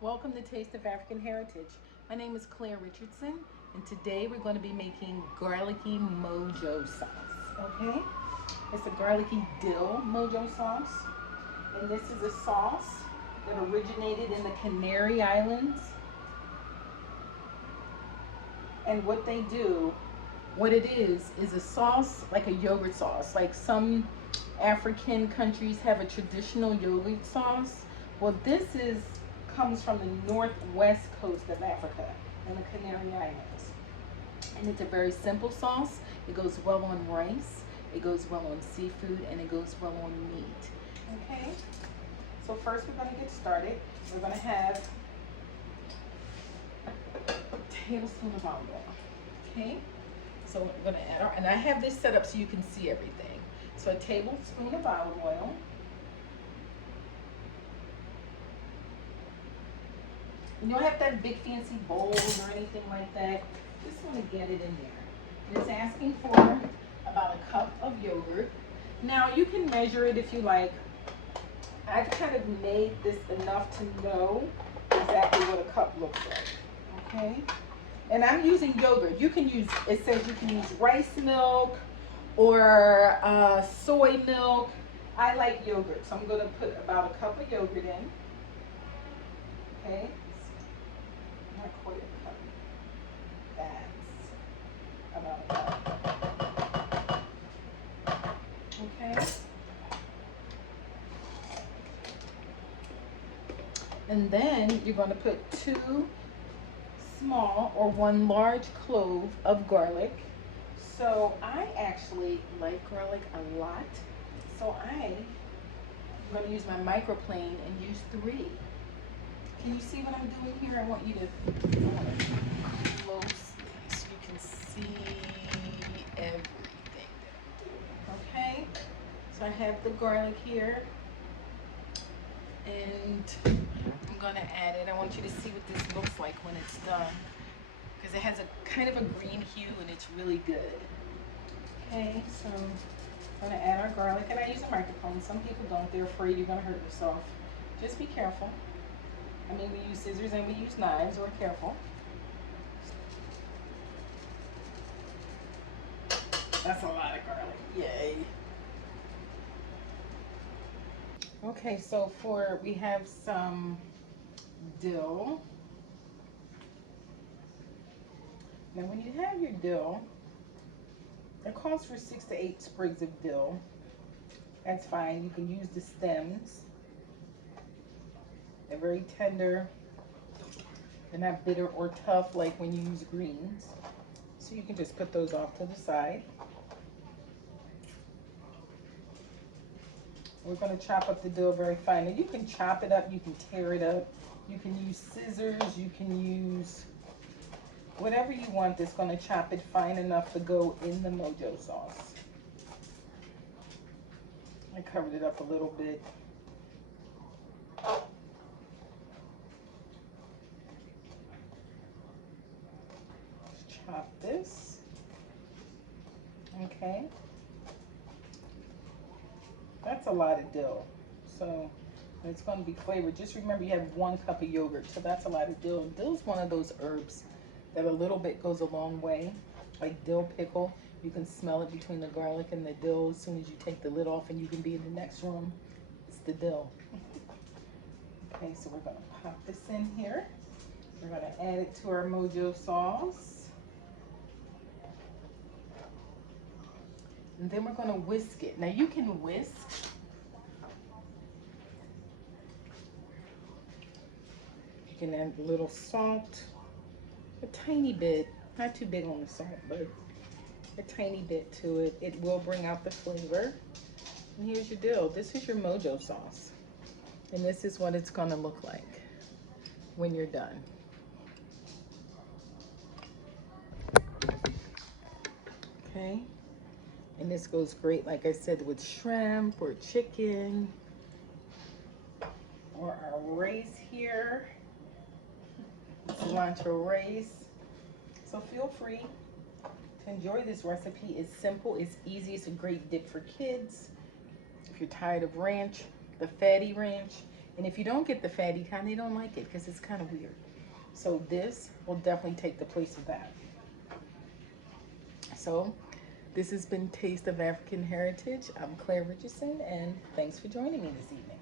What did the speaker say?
Welcome to Taste of African Heritage. My name is Claire Richardson, and today we're going to be making garlicky Mojo sauce. Okay? It's a garlicky dill Mojo sauce, and this is a sauce that originated in the Canary Islands. And what it is a sauce like a yogurt sauce. Like some African countries have a traditional yogurt sauce. Well, comes from the northwest coast of Africa and the Canary Islands. And it's a very simple sauce. It goes well on rice, it goes well on seafood, and it goes well on meat. Okay? So first we're going to get started. We're going to have a tablespoon of olive oil. Okay? So we're going to add, and I have this set up so you can see everything. So a tablespoon of olive oil. You don't have to have big fancy bowls or anything like that. Just want to get it in there. It's asking for about a cup of yogurt. Now you can measure it if you like. I've kind of made this enough to know exactly what a cup looks like. Okay? And I'm using yogurt. You can use, it says you can use rice milk or soy milk. I like yogurt, so I'm going to put about a cup of yogurt in. Okay? Not quite a cup. That's about a cup. Okay? And then you're going to put 2 small or 1 large clove of garlic. So I actually like garlic a lot. So I'm going to use my microplane and use 3. Can you see what I'm doing here? I want you to close so you can see everything that I'm doing. Okay? So I have the garlic here. And I'm going to add it. I want you to see what this looks like when it's done. Because it has a kind of a green hue and it's really good. Okay, so I'm going to add our garlic. And I use a microphone. Some people don't. They're afraid you're going to hurt yourself. Just be careful. I mean, we use scissors and we use knives. We're careful. That's a lot of garlic. Yay. Okay, so we have some dill. Now when you have your dill, it calls for 6 to 8 sprigs of dill. That's fine. You can use the stems. They're very tender. They're not bitter or tough like when you use greens. So you can just put those off to the side. We're going to chop up the dill very fine. Now you can chop it up, you can tear it up, you can use scissors, you can use whatever you want that's going to chop it fine enough to go in the Mojo sauce. I covered it up a little bit. Let's chop this. Okay. That's a lot of dill. So it's going to be flavored. Just remember you have 1 cup of yogurt. So that's a lot of dill. Dill is one of those herbs that a little bit goes a long way. Like dill pickle. You can smell it between the garlic and the dill as soon as you take the lid off and you can be in the next room. It's the dill. Okay, so we're going to pop this in here. We're going to add it to our Mojo sauce. And then we're going to whisk it. Now you can whisk. You can add a little salt, a tiny bit, not too big on the salt, but a tiny bit to it. It will bring out the flavor. And here's your dill. This is your Mojo sauce. And this is what it's going to look like when you're done. Okay. And this goes great, like I said, with shrimp or chicken or our rice here, cilantro rice. So feel free to enjoy this recipe. It's simple, it's easy, it's a great dip for kids. If you're tired of ranch, the fatty ranch, And if you don't get the fatty kind, they don't like it because it's kind of weird. So this will definitely take the place of that. So this has been Taste of African Heritage. I'm Claire Richardson, and thanks for joining me this evening.